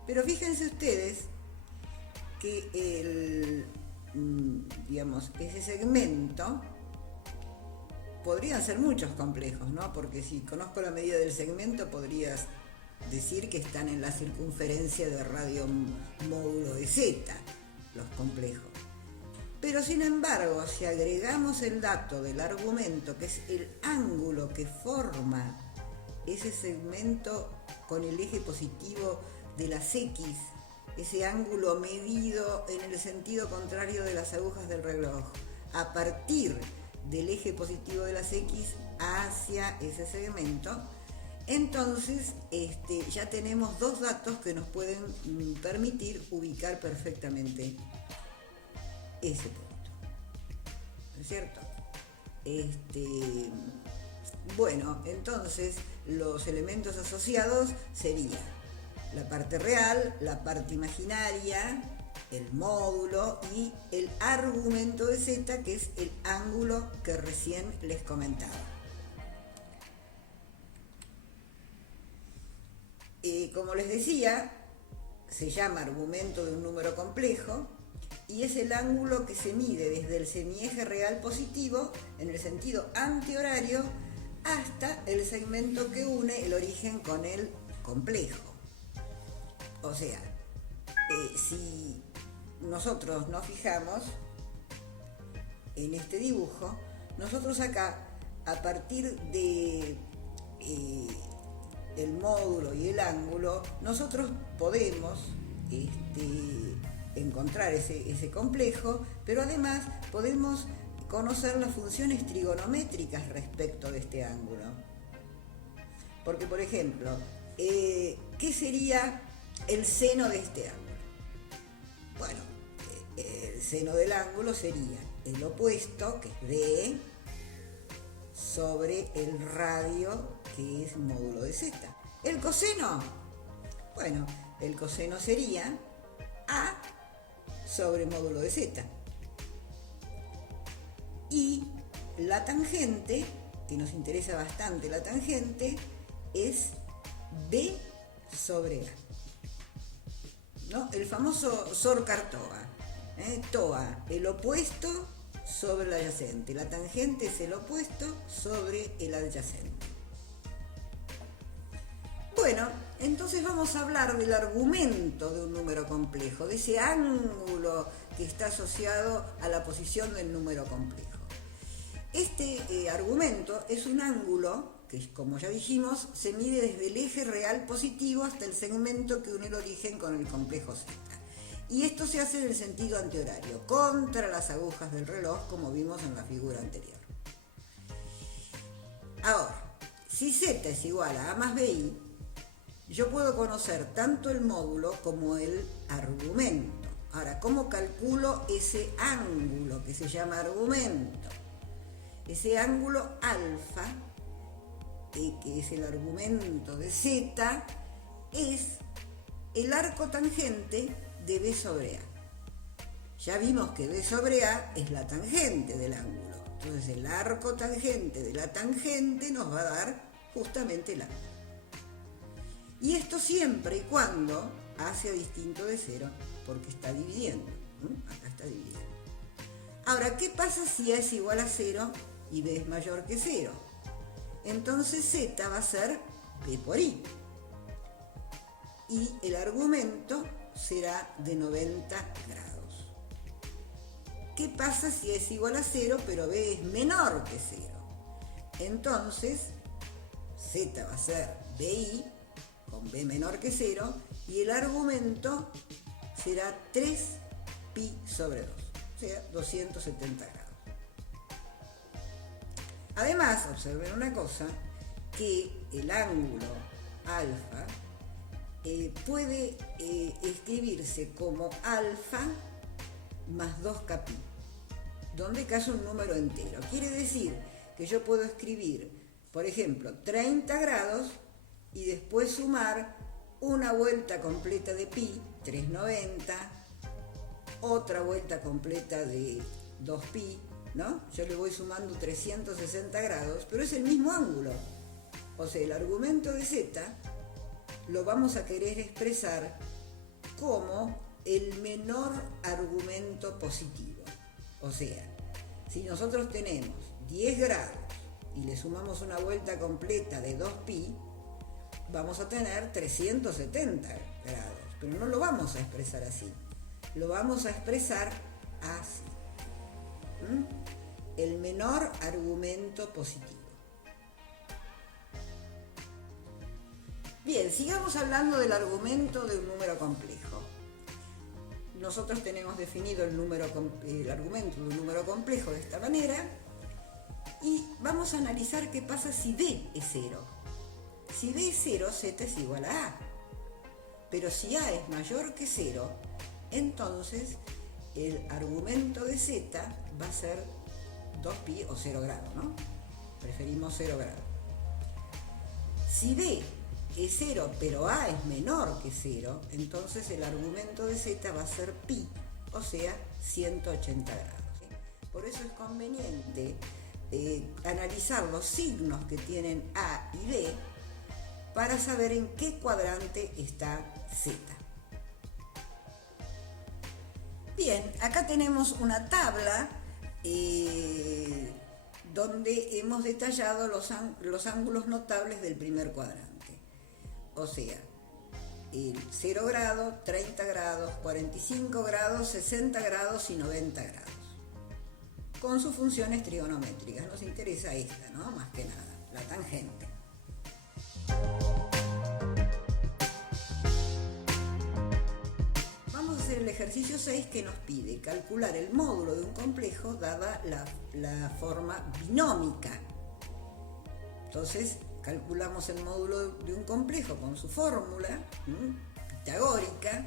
Pero fíjense ustedes que ese segmento podrían ser muchos complejos, ¿no? Porque si conozco la medida del segmento, podrías decir que están en la circunferencia de radio módulo de z, los complejos. Pero sin embargo, si agregamos el dato del argumento, que es el ángulo que forma ese segmento con el eje positivo de las x, ese ángulo medido en el sentido contrario de las agujas del reloj, a partir del eje positivo de las x hacia ese segmento, entonces ya tenemos dos datos que nos pueden permitir ubicar perfectamente ese punto. ¿No es cierto? Bueno, entonces los elementos asociados serían la parte real, la parte imaginaria, el módulo y el argumento de z, que es el ángulo que recién les comentaba. Como les decía, se llama argumento de un número complejo y es el ángulo que se mide desde el semieje real positivo en el sentido antihorario hasta el segmento que une el origen con el complejo. O sea, si nosotros nos fijamos en este dibujo, nosotros acá, a partir de el módulo y el ángulo, nosotros podemos encontrar ese complejo, pero además podemos conocer las funciones trigonométricas respecto de este ángulo. Porque, por ejemplo, ¿qué sería el seno de este ángulo? Bueno, el seno del ángulo sería el opuesto, que es b, sobre el radio, que es módulo de z. ¿El coseno? Bueno, el coseno sería a sobre módulo de z. Y la tangente, que nos interesa bastante la tangente, es b sobre a. ¿No? El famoso Sor-Cartoa. Toa, el opuesto sobre el adyacente. La tangente es el opuesto sobre el adyacente. Bueno, entonces vamos a hablar del argumento de un número complejo, de ese ángulo que está asociado a la posición del número complejo. Este argumento es un ángulo que como ya dijimos, se mide desde el eje real positivo hasta el segmento que une el origen con el complejo Z. Y esto se hace en el sentido antihorario, contra las agujas del reloj, como vimos en la figura anterior. Ahora, si Z es igual a A más BI, yo puedo conocer tanto el módulo como el argumento. Ahora, ¿cómo calculo ese ángulo que se llama argumento? Ese ángulo alfa, que es el argumento de Z, es el arco tangente de B sobre A. Ya vimos que B sobre A es la tangente del ángulo. Entonces el arco tangente de la tangente nos va a dar justamente el ángulo. Y esto siempre y cuando A sea distinto de 0, porque está dividiendo. Acá está dividiendo. Ahora, ¿qué pasa si A es igual a 0 y B es mayor que 0? Entonces Z va a ser B por I. Y el argumento será de 90 grados. ¿Qué pasa si es igual a 0 pero B es menor que 0? Entonces Z va a ser BI con B menor que 0 y el argumento será 3pi sobre 2, o sea, 270 grados. Además, observen una cosa, que el ángulo alfa puede escribirse como alfa más 2kpi, donde K es un número entero. Quiere decir que yo puedo escribir, por ejemplo, 30 grados y después sumar una vuelta completa de pi, 390, otra vuelta completa de 2pi, ¿no? Yo le voy sumando 360 grados, pero es el mismo ángulo. O sea, el argumento de Z lo vamos a querer expresar como el menor argumento positivo. O sea, si nosotros tenemos 10 grados y le sumamos una vuelta completa de 2pi, vamos a tener 370 grados, pero no lo vamos a expresar así, lo vamos a expresar así. El menor argumento positivo. Bien, sigamos hablando del argumento de un número complejo. Nosotros tenemos definido el argumento de un número complejo de esta manera y vamos a analizar qué pasa si B es 0. Si B es 0, Z es igual a A. Pero si A es mayor que 0, entonces el argumento de Z va a ser 2pi o 0 grados, ¿no? Preferimos 0 grados. Si B es 0, pero A es menor que 0, entonces el argumento de Z va a ser pi, o sea, 180 grados. Por eso es conveniente analizar los signos que tienen A y B para saber en qué cuadrante está Z. Bien, acá tenemos una tabla donde hemos detallado los ángulos notables del primer cuadrante. O sea, el 0 grados, 30 grados, 45 grados, 60 grados y 90 grados. Con sus funciones trigonométricas. Nos interesa esta, ¿no? Más que nada, la tangente. Vamos a hacer el ejercicio 6 que nos pide calcular el módulo de un complejo dada la forma binómica. Entonces, calculamos el módulo de un complejo con su fórmula pitagórica,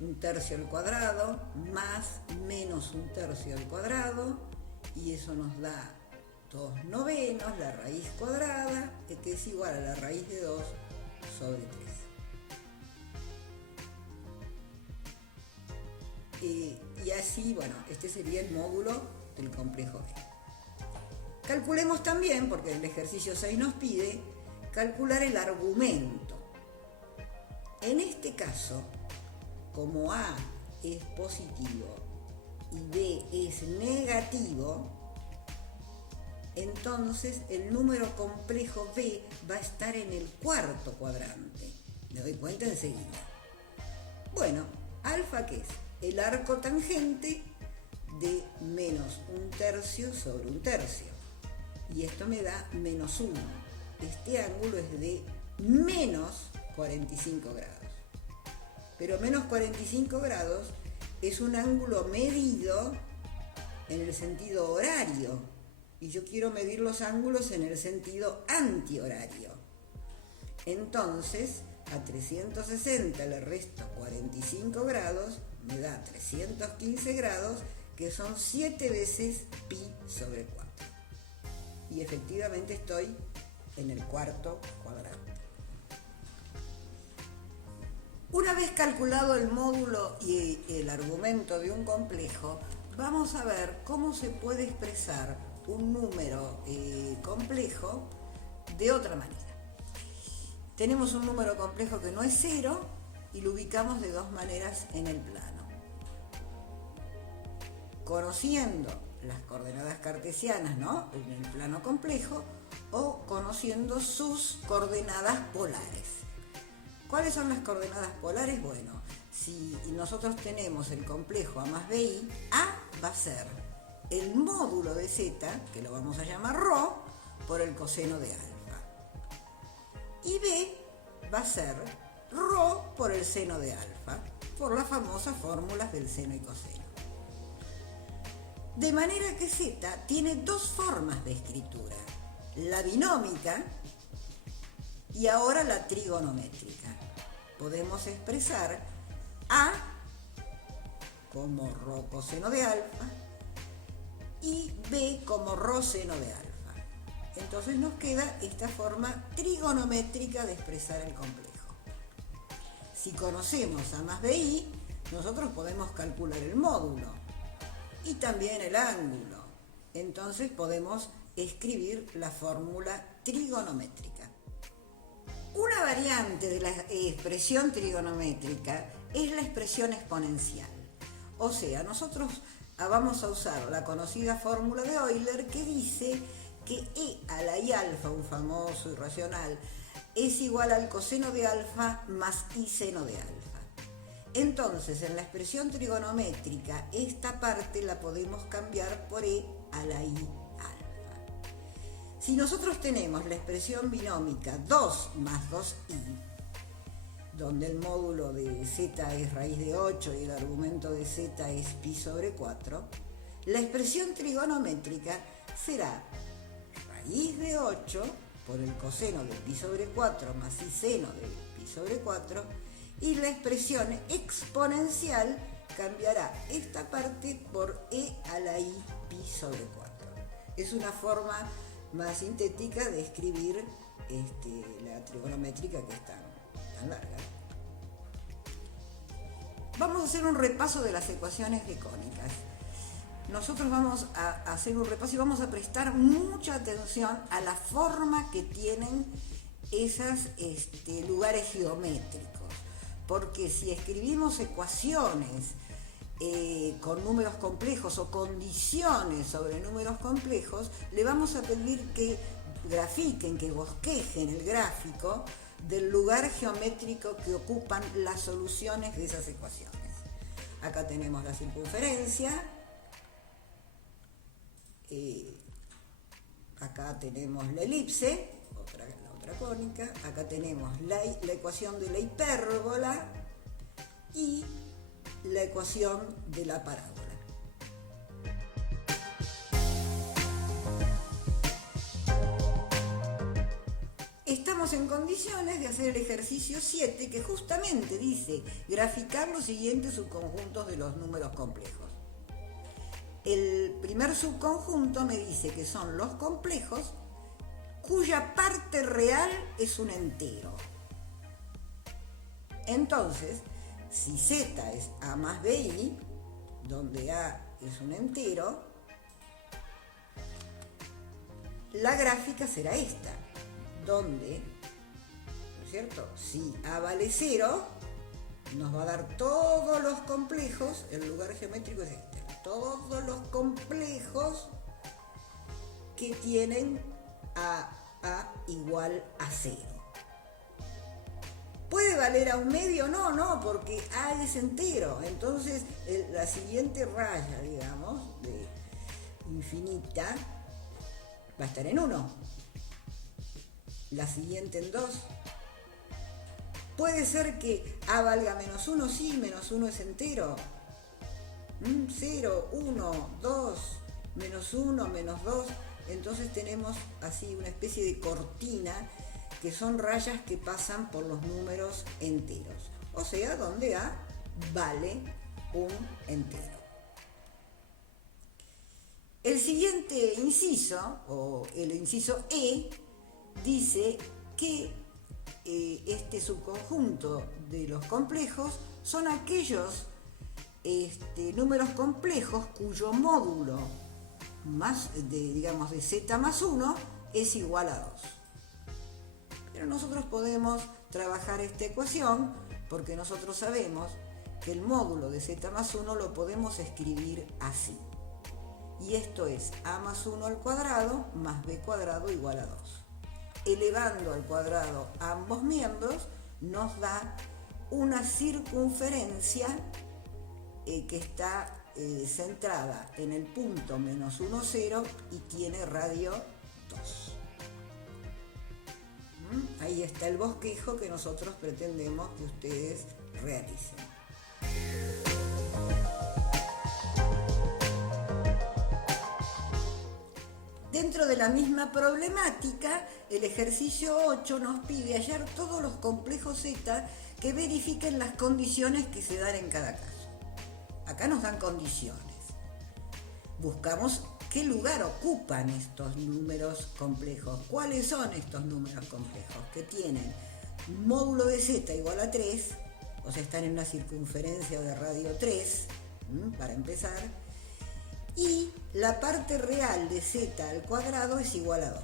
1/3 al cuadrado más menos 1/3 al cuadrado, y eso nos da 2/9, la raíz cuadrada, que es igual a la raíz de 2 sobre 3. Y así, bueno, este sería el módulo del complejo B. Calculemos también, porque el ejercicio 6 nos pide, calcular el argumento. En este caso, como A es positivo y B es negativo, entonces el número complejo B va a estar en el cuarto cuadrante. Me doy cuenta enseguida. Bueno, alfa, ¿qué es? El arco tangente de menos 1/3 sobre 1/3. y esto me da menos 1. Este ángulo es de menos 45 grados. Pero menos 45 grados es un ángulo medido en el sentido horario, y yo quiero medir los ángulos en el sentido antihorario. Entonces, a 360 le resto 45 grados, me da 315 grados, que son 7 veces pi sobre 4. Y efectivamente estoy en el cuarto cuadrante. Una vez calculado el módulo y el argumento de un complejo, vamos a ver cómo se puede expresar un número complejo de otra manera. Tenemos un número complejo que no es 0 y lo ubicamos de dos maneras en el plano. Conociendo las coordenadas cartesianas, ¿no?, en el plano complejo, o conociendo sus coordenadas polares. ¿Cuáles son las coordenadas polares? Bueno, si nosotros tenemos el complejo A más BI, A va a ser el módulo de Z, que lo vamos a llamar ρ, por el coseno de alfa. Y B va a ser ρ por el seno de alfa, por las famosas fórmulas del seno y coseno. De manera que Z tiene dos formas de escritura, la binómica y ahora la trigonométrica. Podemos expresar A como ρ coseno de alfa y B como ρ seno de alfa. Entonces nos queda esta forma trigonométrica de expresar el complejo. Si conocemos A más BI, nosotros podemos calcular el módulo y también el ángulo. Entonces podemos escribir la fórmula trigonométrica. Una variante de la expresión trigonométrica es la expresión exponencial. O sea, nosotros vamos a usar la conocida fórmula de Euler que dice que E a la I alfa, un famoso irracional, es igual al coseno de alfa más I seno de alfa. Entonces, en la expresión trigonométrica, esta parte la podemos cambiar por E a la I alfa. Si nosotros tenemos la expresión binómica 2 más 2i, donde el módulo de z es raíz de 8 y el argumento de z es pi sobre 4, la expresión trigonométrica será raíz de 8 por el coseno de pi sobre 4 más i seno de pi sobre 4, y la expresión exponencial cambiará esta parte por e a la i pi sobre 4. Es una forma más sintética de escribir la trigonométrica, que es tan larga. Vamos a hacer un repaso de las ecuaciones de cónicas. Nosotros vamos a hacer un repaso y vamos a prestar mucha atención a la forma que tienen esos lugares geométricos, porque si escribimos ecuaciones con números complejos o condiciones sobre números complejos, le vamos a pedir que grafiquen, que bosquejen el gráfico del lugar geométrico que ocupan las soluciones de esas ecuaciones. Acá tenemos la circunferencia, acá tenemos la elipse, la otra cónica, acá tenemos la ecuación de la hipérbola y la ecuación de la parábola. Estamos en condiciones de hacer el ejercicio 7, que justamente dice graficar los siguientes subconjuntos de los números complejos. El primer subconjunto me dice que son los complejos cuya parte real es un entero. Entonces, si Z es A más BI, donde A es un entero, la gráfica será esta, donde, ¿no es cierto?, si A vale 0, nos va a dar todos los complejos, el lugar geométrico es este, todos los complejos que tienen a igual a 0. ¿Puede valer a un medio? No, porque A es entero. Entonces, la siguiente raya, digamos, de infinita, va a estar en 1. La siguiente en 2. Puede ser que A valga menos 1, sí, menos 1 es entero. 0, 1, 2, menos 1, menos 2. Entonces tenemos así una especie de cortina que son rayas que pasan por los números enteros. O sea, donde A vale un entero. El siguiente inciso, o el inciso E, dice que este subconjunto de los complejos son aquellos números complejos cuyo módulo de z más 1 es igual a 2. Pero nosotros podemos trabajar esta ecuación porque nosotros sabemos que el módulo de z más 1 lo podemos escribir así. Y esto es a más 1 al cuadrado más b cuadrado igual a 2. Elevando al cuadrado ambos miembros nos da una circunferencia que está centrada en el punto menos 1, 0 y tiene radio 2. Ahí está el bosquejo que nosotros pretendemos que ustedes realicen. Dentro de la misma problemática, el ejercicio 8 nos pide hallar todos los complejos Z que verifiquen las condiciones que se dan en cada caso. Acá nos dan condiciones. Buscamos qué lugar ocupan estos números complejos. ¿Cuáles son estos números complejos? Que tienen módulo de Z igual a 3, o sea, están en una circunferencia de radio 3, para empezar, y la parte real de Z al cuadrado es igual a 2.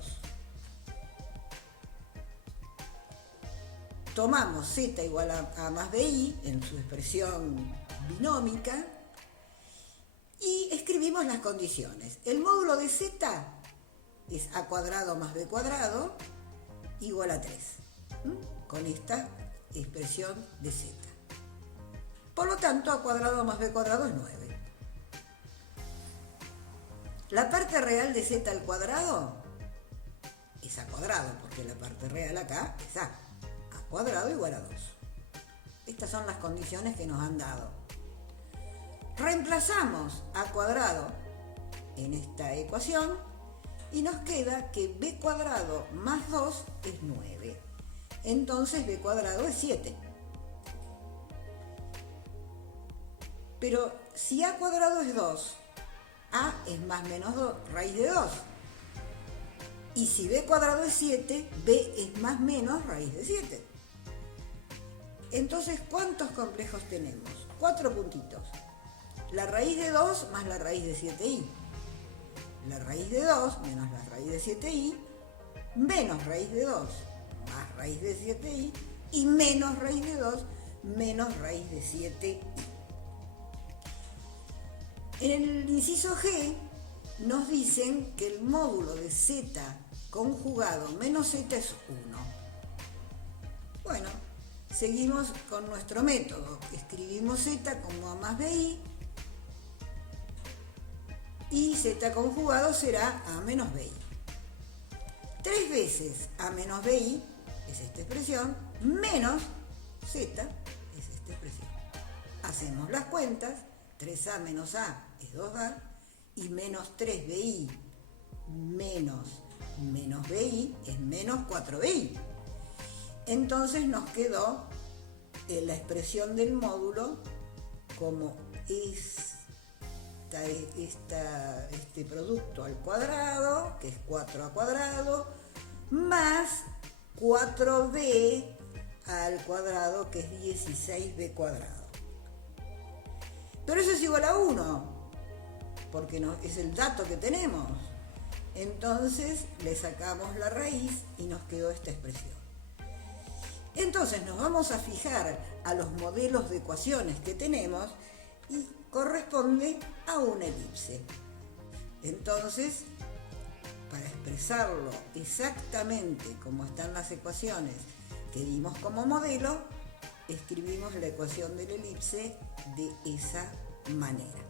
Tomamos Z igual a A más BI en su expresión binómica y escribimos las condiciones. El módulo de Z es A cuadrado más B cuadrado igual a 3, con esta expresión de Z. Por lo tanto, A cuadrado más B cuadrado es 9. La parte real de Z al cuadrado es A cuadrado, porque la parte real acá es A. A cuadrado igual a 2. Estas son las condiciones que nos han dado. Reemplazamos A cuadrado en esta ecuación y nos queda que B cuadrado más 2 es 9. Entonces B cuadrado es 7. Pero si A cuadrado es 2, A es más menos 2, raíz de 2. Y si B cuadrado es 7, B es más menos raíz de 7. Entonces, ¿cuántos complejos tenemos? 4 puntitos. La raíz de 2 más la raíz de 7i. La raíz de 2 menos la raíz de 7i, menos raíz de 2 más raíz de 7i, y menos raíz de 2 menos raíz de 7i. En el inciso G nos dicen que el módulo de Z conjugado menos Z es 1. Bueno, seguimos con nuestro método. Escribimos Z como A más BI y Z conjugado será A menos BI. 3 veces A menos BI es esta expresión, menos Z es esta expresión. Hacemos las cuentas. 3A menos A es 2A y menos 3BI menos BI es menos 4BI. Entonces nos quedó la expresión del módulo como este producto al cuadrado, que es 4A cuadrado, más 4B al cuadrado, que es 16B cuadrado. Pero eso es igual a 1, porque es el dato que tenemos. Entonces le sacamos la raíz y nos quedó esta expresión. Entonces nos vamos a fijar a los modelos de ecuaciones que tenemos y corresponde a una elipse. Entonces, para expresarlo exactamente como están las ecuaciones que dimos como modelo, escribimos la ecuación de la elipse de esa manera.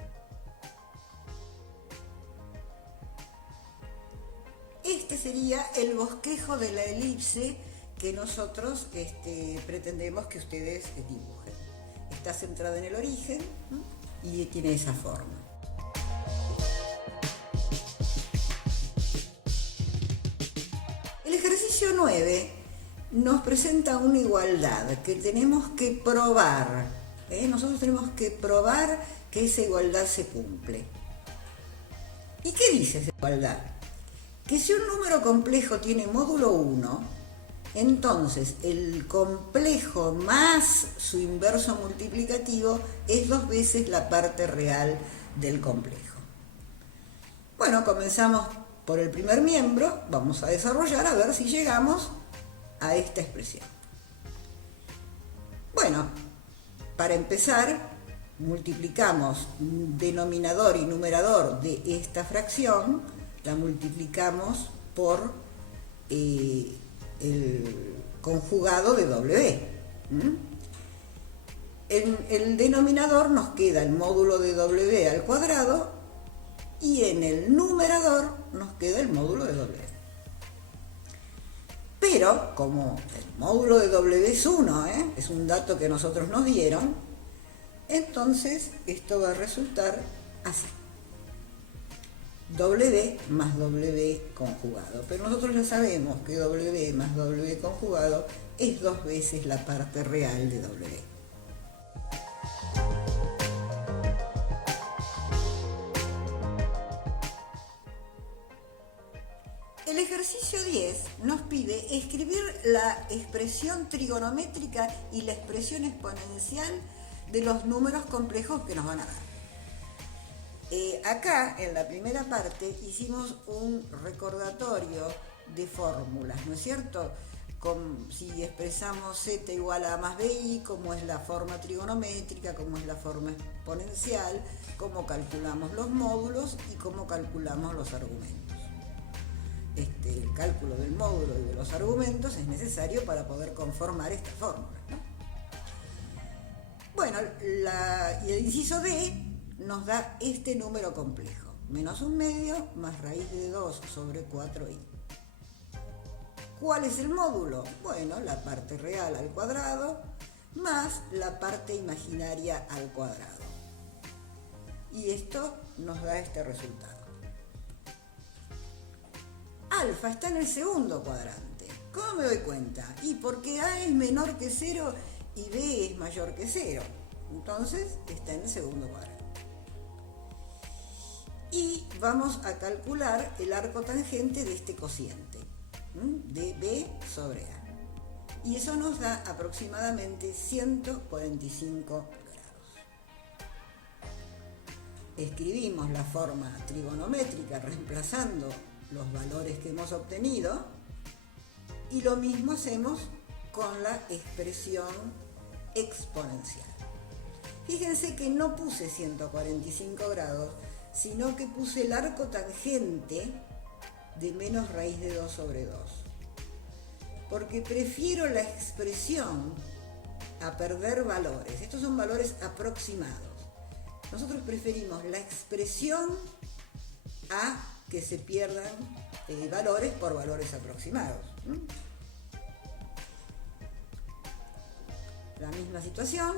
este sería el bosquejo de la elipse que nosotros pretendemos que ustedes dibujen. Está centrada en el origen, ¿no? Y tiene esa forma. El ejercicio 9 nos presenta una igualdad que tenemos que probar. Nosotros tenemos que probar que esa igualdad se cumple. ¿Y qué dice esa igualdad? Que si un número complejo tiene módulo 1, entonces el complejo más su inverso multiplicativo es 2 veces la parte real del complejo. Bueno, comenzamos por el primer miembro, vamos a desarrollar a ver si llegamos a esta expresión. Bueno, para empezar, multiplicamos denominador y numerador de esta fracción, la multiplicamos por el conjugado de W. En el denominador nos queda el módulo de W al cuadrado y en el numerador nos queda el módulo de W. Pero como el módulo de W es 1, es un dato que nosotros nos dieron, entonces esto va a resultar así. W más W conjugado. Pero nosotros ya sabemos que W más W conjugado es 2 veces la parte real de W. El ejercicio 10 nos pide escribir la expresión trigonométrica y la expresión exponencial de los números complejos que nos van a dar. Acá, en la primera parte, hicimos un recordatorio de fórmulas, ¿no es cierto? Si expresamos z igual a a más bi, cómo es la forma trigonométrica, cómo es la forma exponencial, cómo calculamos los módulos y cómo calculamos los argumentos. El cálculo del módulo y de los argumentos es necesario para poder conformar esta fórmula, ¿no? Bueno, y el inciso D nos da este número complejo, menos un medio más raíz de 2 sobre 4i. ¿Cuál es el módulo? Bueno, la parte real al cuadrado más la parte imaginaria al cuadrado. Y esto nos da este resultado. Alfa está en el segundo cuadrante. ¿Cómo me doy cuenta? Y porque A es menor que 0 y B es mayor que 0. Entonces está en el segundo cuadrante. Y vamos a calcular el arco tangente de este cociente, de B sobre A. Y eso nos da aproximadamente 145 grados. Escribimos la forma trigonométrica reemplazando los valores que hemos obtenido y lo mismo hacemos con la expresión exponencial. Fíjense que no puse 145 grados, sino que puse el arco tangente de menos raíz de 2 sobre 2. Porque prefiero la expresión a perder valores. Estos son valores aproximados. Nosotros preferimos la expresión a que se pierdan valores por valores aproximados. La misma situación,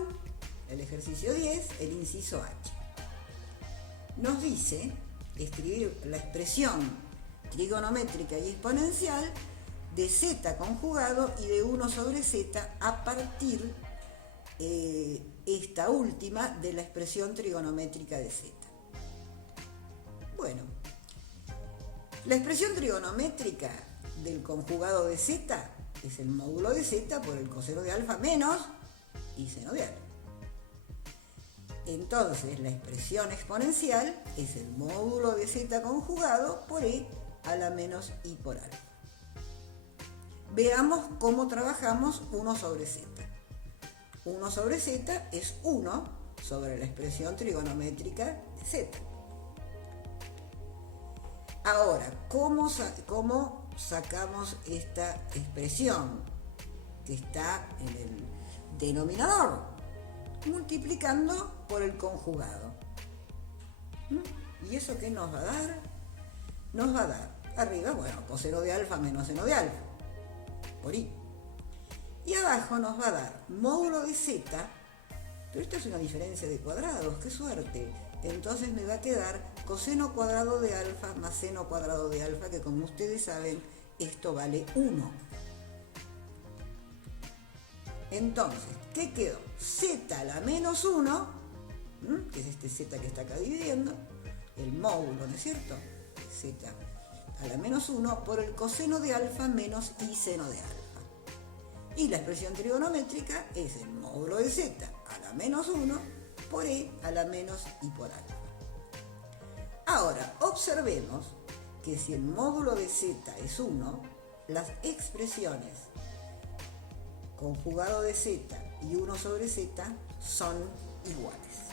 el ejercicio 10, el inciso H. Nos dice escribir la expresión trigonométrica y exponencial de z conjugado y de 1 sobre z a partir esta última de la expresión trigonométrica de z. Bueno, la expresión trigonométrica del conjugado de z es el módulo de z por el coseno de alfa menos y seno de alfa. Entonces, la expresión exponencial es el módulo de z conjugado por e a la menos i por alfa. Veamos cómo trabajamos 1 sobre z. 1 sobre z es 1 sobre la expresión trigonométrica de z. Ahora, ¿cómo sacamos esta expresión que está en el denominador? Multiplicando por el conjugado. ¿Y eso qué nos va a dar? Nos va a dar Arriba, bueno, coseno de alfa menos seno de alfa, por i. Y abajo nos va a dar módulo de z, pero esto es una diferencia de cuadrados, qué suerte. Entonces me va a quedar coseno cuadrado de alfa más seno cuadrado de alfa, que como ustedes saben, esto vale 1. Entonces, ¿qué quedó? Z a la menos 1, que es este z que está acá dividiendo, el módulo, ¿no es cierto? Z a la menos 1 por el coseno de alfa menos i seno de alfa. Y la expresión trigonométrica es el módulo de z a la menos 1 por e a la menos i por alfa. Ahora, observemos que si el módulo de z es 1, las expresiones conjugado de z y 1 sobre z son iguales.